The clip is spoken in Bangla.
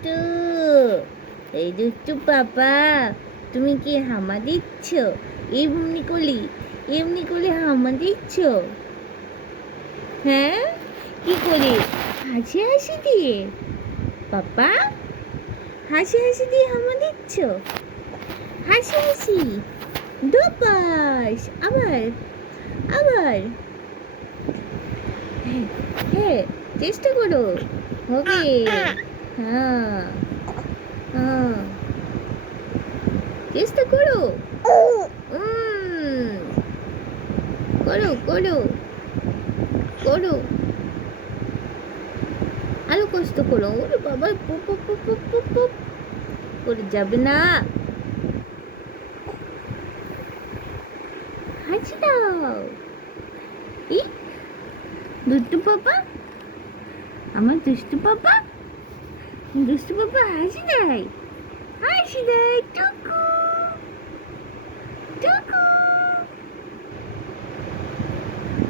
দুষ্টু, এই দুষ্টু পাপা, তুমি কি হামা দিচ্ছ? এমনি করে হামা দিচ্ছ? হ্যাঁ, কি করে? হাসি হাসি দিয়ে? পাপা, হাসি হাসি দিয়ে হামা দিচ্ছ? হাসি হাসি, দুপাশ, আবার আবার, হ্যাঁ হ্যাঁ, চেষ্টা করো, হবে। হ্যাঁ হ্যাঁ, চেষ্টা করো। উম, করো করো করো, আরো কষ্ট করো। ওরে বাবা, পুপ পুপ পুপ পুপ পুপ পুপ করে যাবে না। হাসি দাও। ই, দুষ্টু পাপা, আমার দুষ্টু পাপা, হাসি দেয়, হাসি দেয়, টুক